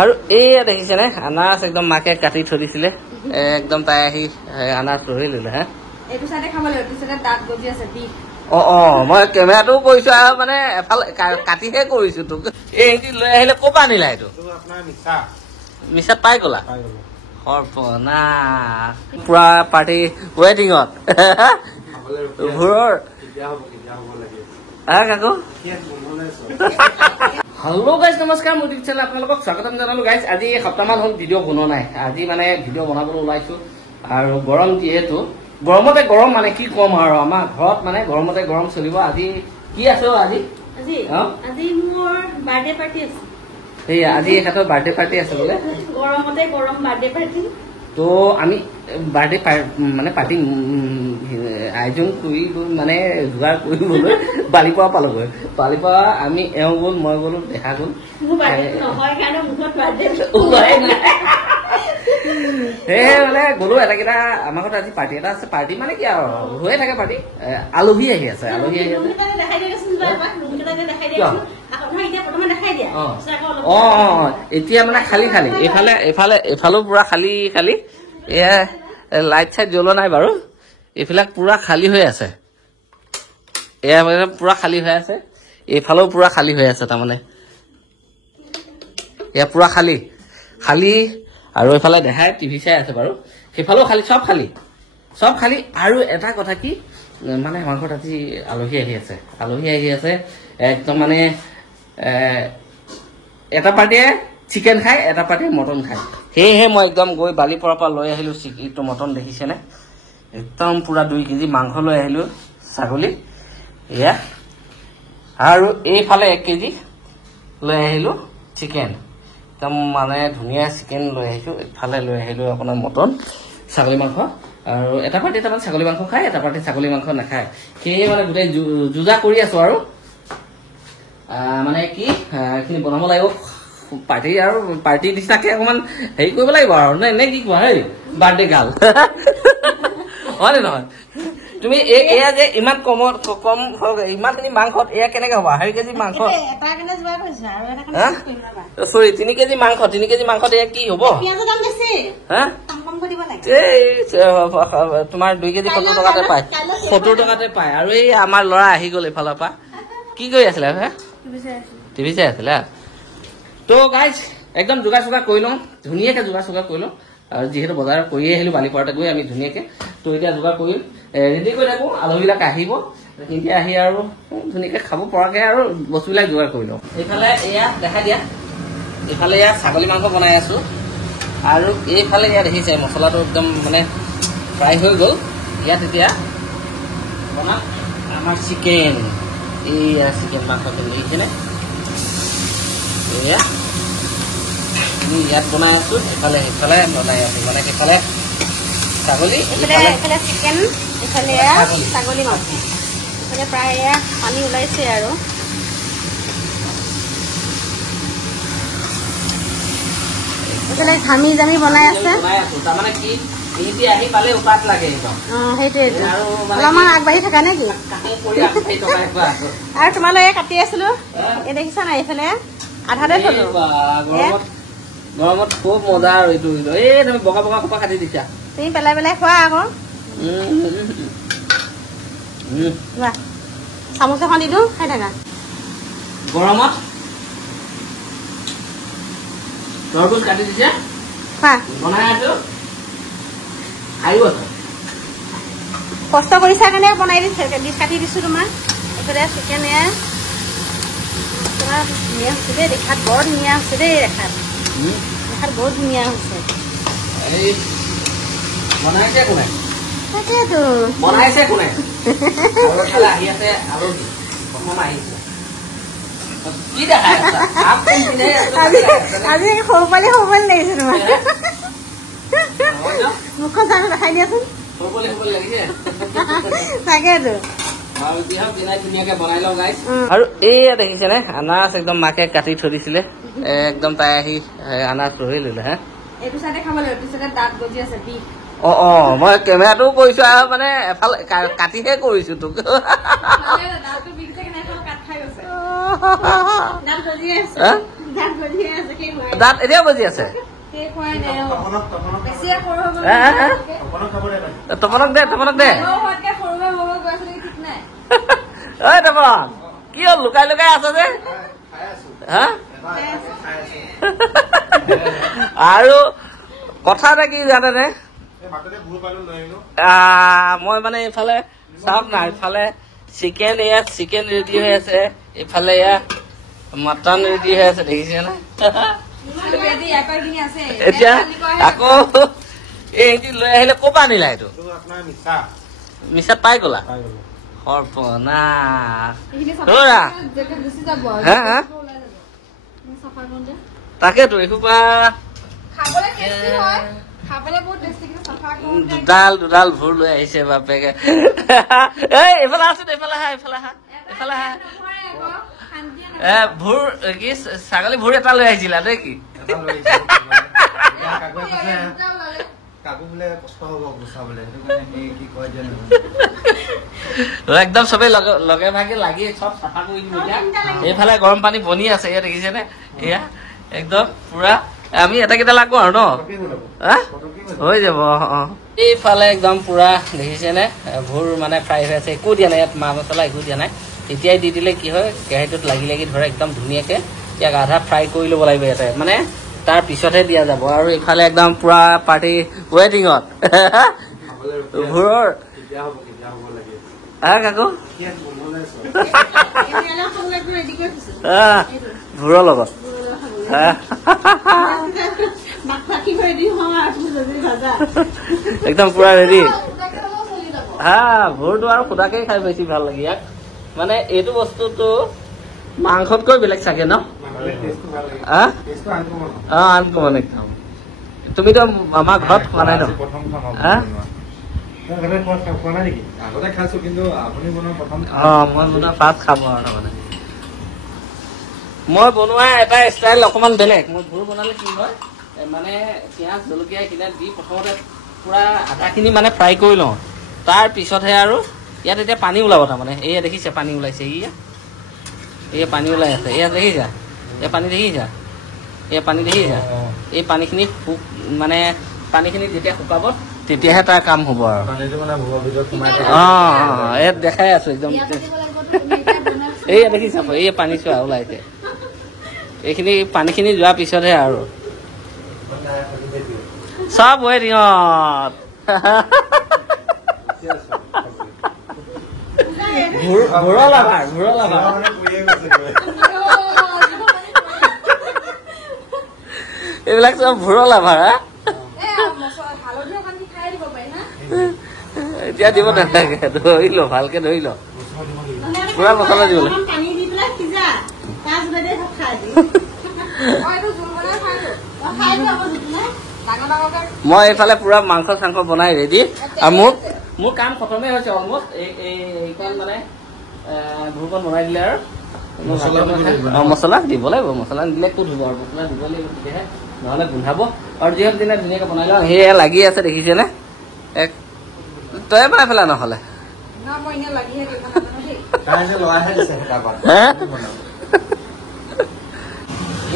আৰু এয়া দেখিছেনে আনাৰস একদম মাকে কাটি থৈ দিছিলে একদম তাই আহি আনাৰস লৈ ললে হা এইটো চাইডে খাব লাগিব, এইটো চাইডে দাঁত গজি আছে বিষ। মই কেমেৰাটো কৰিছো আৰু মানে এফালে কাটিহে কৰিছো তোক এই লৈ আহিলে ক'ৰ পৰা আনিলা এইটো মিছাত পাই গলা সৰ্বনা পুৰা পাৰ্টি ৱেটিঙত ভোৰৰ কাকু হেল্ল' গাইজ নমস্কাৰ মোৰ ইউটিউব চেনেল আপোনালোকক স্বাগতম জনালো গাইজ আজি এসপ্তাহমান হ'ল ভিডিঅ' বনোৱা নাই আজি মানে ভিডিঅ' বনাবলৈ ওলাইছো আৰু গৰম যিহেতু গৰমতে গৰম মানে কি কম আৰু আমাৰ ঘৰত মানে গৰমতে গৰম চলিব আজি কি আছে আজি আজি মোৰ বাৰ্থডে পাৰ্টি আছে সেয়া আজি এখেতৰ বাৰ্থডে পাৰ্টি আছে বোলে গৰমতে গৰম বাৰ্থডে পাৰ্টি তো আমি বাৰ্থডে মানে পাৰ্টি আয়োজন কৰি মানে যোগাৰ কৰিবলৈ বালিপৰা পালোগৈ বালিপৰা আমি এওঁ গ'ল মই গ'লো দেখা গ'ল সেয়ে মানে গ'লো এটাকেইটা আমাৰ ঘৰত আজি পাৰ্টি এটা আছে পাৰ্টি মানে কি আৰু হৈয়ে থাকে পাৰ্টি আলহী আহি আছে এতিয়া মানে খালী এফালেও পুৰা খালী এয়া লাইট চাইট জ্বলোৱা নাই বাৰু এইবিলাক পুৰা খালী হৈ আছে এয়া মানে পুৰা খালী হৈ আছে এইফালেও পুৰা খালী হৈ আছে তাৰমানে এয়া পুৰা খালী আৰু এইফালে দেখাই টিভি চাই আছে বাৰু সেইফালেও খালী চব খালী আৰু এটা কথা কি মানে আমাৰ ঘৰত আজি আলহী আহি আছে একদম মানে এটা পাৰ্টিয়ে চিকেন খায় এটা পাৰ্টিয়ে মটন খায় সেয়েহে মই একদম গৈ বালিপৰাৰ পৰা লৈ আহিলোঁ চিকেনটো মটন দেখিছেনে একদম পুৰা 2 কেজি মাংস লৈ আহিলোঁ ছাগলী এয়া আৰু এইফালে 1 কেজি লৈ আহিলোঁ চিকেন একদম মানে ধুনীয়া চিকেন লৈ আহিছোঁ এইফালে লৈ আহিলোঁ আপোনাৰ মটন ছাগলী মাংস আৰু এটা পাৰ্টি তাৰমানে ছাগলী মাংস খায় এটা পাৰ্টি ছাগলী মাংস নাখায় সেয়ে মানে গোটেই যুজা কৰি আছোঁ আৰু মানে কি এইখিনি বনাব লাগিব পাৰ্টি নিচিনাকে অকমান হেৰি কৰিব লাগিব আৰু নে কি কোৱা হেৰি বাৰ্থডে গাল হয় নে নহয় তুমি এয়া যে ইমান কম ইমানখিনি মাংসত এয়া কেনেকে হ'ব 2 কেজি মাংস চৰি 3 কেজি মাংসত এয়া কি হ'ব তোমাৰ 2 কেজি 70 টকাতে পায় আৰু এই আমাৰ ল'ৰা আহি গ'ল এইফালৰ পৰা কি কৰি আছিলে টিভি চাই আছিলে তো গাইজ একদম যোগাৰ কৰি লওঁ ধুনীয়াকৈ যোগাৰ কৰি লওঁ আৰু যিহেতু বজাৰ কৰিয়ে আহিলোঁ বালিপৰাতে গৈ আমি ধুনীয়াকৈ তো এতিয়া যোগাৰ কৰি ৰেডি কৰি থাকোঁ আলহীবিলাক আহিব এতিয়া আহি আৰু ধুনীয়াকৈ খাব পৰাকৈ আৰু বস্তুবিলাক যোগাৰ কৰি লওঁ এইফালে এয়া দেখা দিয়া এইফালে এয়া ছাগলী মাংস বনাই আছোঁ আৰু এইফালে এয়া দেখিছে মছলাটো একদম মানে ফ্ৰাই হৈ গ'ল ইয়াত এতিয়া বনাম আমাৰ চিকেন এইয়া চিকেন মাংসখিনি দেখিছেনে এয়া আমি ইয়াত বনাই আছোঁ সেইফালে বনাই আছোঁ মানে সেইফালে ছাগলী এইফালে চিকেন এইফালে ছাগলী মাংস এইফালে প্ৰায় পানী ওলাইছে আৰু এইফালে ঘামি জামি বনাই আছে তাৰমানে কি আহি পালে উপাত লাগে সেইটোৱেইটো অলপমান আগবাঢ়ি থকা নে কি আৰু তোমালোকে কাটি আছিলো এই দেখিছা নাই এইফালে আধাতে থলো গৰমত খুব মজা আৰু এইটো তুমি বগা খোপা কাটি দিছা তুমি পেলাই খোৱা আকৌ চামুচ এখন দি দিওঁ খাই থাকা গৰমত তৰমুজ কাটি দিছে খোৱা বনাই আছো খাইও আছো কষ্ট কৰিছা কাৰণে বনাই দিছ কাটি দিছো তোমাৰ এইফালে চিকেন এয়া তোমাৰ ধুনীয়া হৈছে দেই দেখাত বৰ ধুনীয়া হৈছে দেই দেখাত বহুত ধুনীয়া হৈছে বনাইছে কোনে তাকেতো বনাইছে কোনে আহি আছে আলহী প্ৰথম আহিছে কি দেখাই আজি সৰু পোৱালি লাগিছে তোমাৰ মুখত জানো দেখাই দিয়াচোন তাকেতো আৰু এয়া দেখিছেনে আনাৰস একদম মাকে কাটি থৈ দিছিলে একদম তাই আহি আনাৰস লৈ ললে হা এইটো চাইডে খাব লাগিব, এইটো চাইডে দাঁত গজি আছে বিষ। মই কেমেৰাটো কৰিছো আৰু মানে এফালে কাটিহে কৰিছো তোক দাঁত এতিয়াও বাজি আছে তপনক দে তপনক দে ঐ তপন কি হ'ল লুকাই লুকাই আছ যে হা আৰু কথা এটা কি জানেনে মই মানে এইফালে চাওক না এইফালে চিকেন ইয়াত চিকেন ৰেডি হৈ আছে এইফালে ইয়াত মটন ৰেডি হৈ আছে দেখিছে না এতিয়া আকৌ এই লৈ আহিলে ক'ৰ পৰা আনিলা এইটো মিছাত পাই গলা সৰ্বনা তাকেতো এসোপা দুডাল ভোৰ লৈ আহিছে বাপেকে এই এইফালে আছে এইফালে আহা এইফালে আহা এইফালে আহা ভোৰ কি ছাগলী ভোৰ এটা লৈ আহিছিলা দেই কি একদম চবে লগে ভাগে লাগি চব চাফা কৰি দিম এতিয়া এইফালে গৰম পানী বনি আছে ইয়াত দেখিছে নে এয়া একদম পুৰা আমি এটা কেইটা লাগো আৰু ন হৈ যাব এইফালে একদম পুৰা দেখিছে নে ভোৰ মানে ফ্ৰাই হৈ আছে একো দিয়া নাই ইয়াত মা মছলা একো দিয়া নাই তেতিয়াই দি দিলে কি হয় কেৰাহীটোত লাগি লাগি ধৰে একদম ধুনীয়াকে ইয়াক আধা ফ্ৰাই কৰি ল'ব লাগিব ইয়াতে মানে তাৰ পিছতহে দিয়া যাব আৰু এইফালে একদম পুৰা পাৰ্টি ৱেটিঙত ভোৰৰ কাকু ভোৰৰ লগত একদম পুৰা ৰেডি ভোৰটো আৰু সুদাকে খাই বেছি ভাল লাগে ইয়াক মানে এইটো বস্তুটো মাংসতকৈ বেলেগ চাগে ন আনকমন একদম তুমিতো আমাৰ ঘৰত খোৱা নাই ন মই বনোৱা ফাৰ্ষ্ট খাব আৰু মানে মই বনোৱা এটা ষ্টাইল অকমান বেলেগ মই ভোৰ বনালে কি হয় মানে পিঁয়াজ জলকীয়া এইখিনি দি প্ৰথমতে পুৰা আধাখিনি মানে ফ্ৰাই কৰি লওঁ তাৰ পিছতহে আৰু ইয়াত এতিয়া পানী ওলাব তাৰমানে এয়া দেখিছে পানী ওলাইছে এয়া পানী ওলাই আছে এয়া দেখিছা এয়া পানী দেখিছা এয়া পানী দেখিছা এই পানীখিনি মানে পানীখিনি যেতিয়া শুকাব তেতিয়াহে তাৰ কাম হ'ব আৰু ইয়াত দেখাই আছো একদম এয়া দেখিছা এই পানী চোৱা ওলাইছে এইখিনি পানীখিনি যোৱাৰ পিছতহে আৰু চব ৱেটিঙত এইবিলাক চব ভোৰৰ লাভাৰ এতিয়া দিব নালাগে ধৰি ল ভালকে ধৰি ল পুৰা মছলা দিব মই এইফালে পুৰা মাংস চাংস বনাই ৰেডি আৰু মোৰ কাম খতমেই হৈছে অলমষ্ট এইখন মানে ভোৰকণ বনাই দিলে আৰু মছলা দিব লাগিব মছলা নিদিলে ক'ত হ'ব আৰু মছলা দিব লাগিব তেতিয়াহে নহ'লে গোন্ধাব আৰু যিহেতু দিনে ধুনীয়াকৈ বনাই লওঁ সেয়া লাগি আছে দেখিছেনে তই বনাই পেলা নহ'লে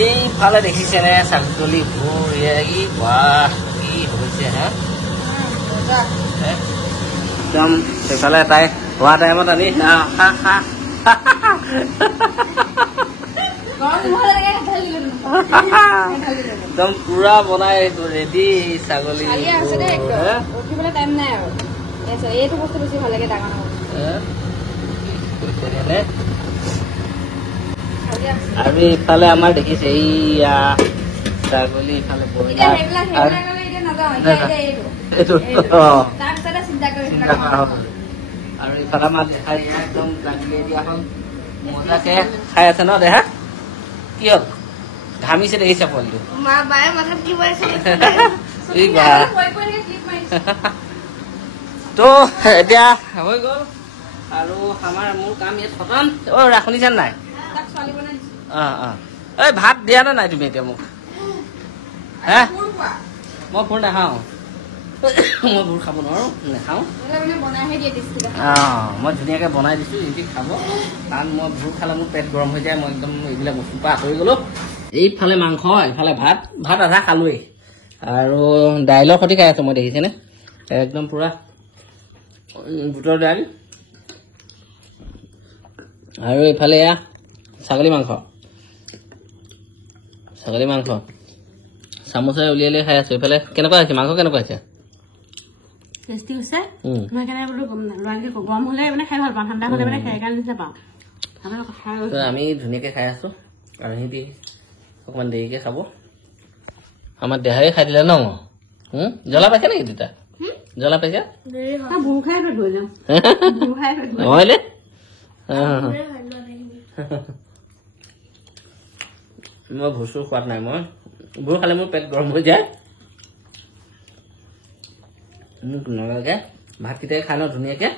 এইফালে দেখিছেনে ছাগলী ভোৰ কি হৈছে হা একদম সেইফালে তাই হোৱা টাইমত আনি একদম পুৰা বনাই ৰেডি ছাগলী আৰু ইফালে আমাৰ দেখিছে এইয়া ছাগলী ইফালে আৰু ইফালে আমাৰ দেখাই একদম মজাকে খাই আছে ন দেহা কি হ'ল ঘামিছে দেখিছে পোৱালিটো তো এতিয়া হৈ গ'ল আৰু মোৰ কাম ইয়াত খতম শুনিছা নাই এই ভাত দিয়া নে নাই তুমি এতিয়া মোক হে মই ভোৰ নাখাওঁ মই ভোৰ খাব নোৱাৰো নাখাওঁ মই ধুনীয়াকৈ বনাই দিছোঁ সিহঁতি খাব কাৰণ মই ভোৰ খালে মোৰ পেট গৰম হৈ যায় মই একদম এইবিলাক বস্তুৰ পৰা আঁতৰি গ'লো এইফালে মাংস এইফালে ভাত ভাত আধা খালোৱেই আৰু দাইলৰ সৈতে খাই আছো মই দেখিছেনে একদম পুৰা বুটৰ দাইল আৰু এইফালে এয়া ছাগলী মাংস চামুচে উলিয়াই খাই আছো এইফালে কেনেকুৱা হৈছে মাংস কেনেকুৱা হৈছে টেষ্টি হৈছে মই কেনে বোলো লৰাকে গৰম হলে মানে খাই ভাল পাওঁ ঠাণ্ডা হলে মানে খাই কাৰণে নিচা পাওঁ আমি ধুনীয়াকৈ খাই আছো আৰু সিহঁতি অকণমান দেৰিকৈ খাব আমাৰ দেহাৰে খাই দিলে ন জ্বলা পাইছে নেকি তিতা জ্বলা পাইছে হয় দে মই ভুচু খোৱাত নাই মই ভুল খালে মোৰ পেট গৰম হৈ যায় মোক নালাগে ভাতকেইটাই খাই লওঁ ধুনীয়াকৈ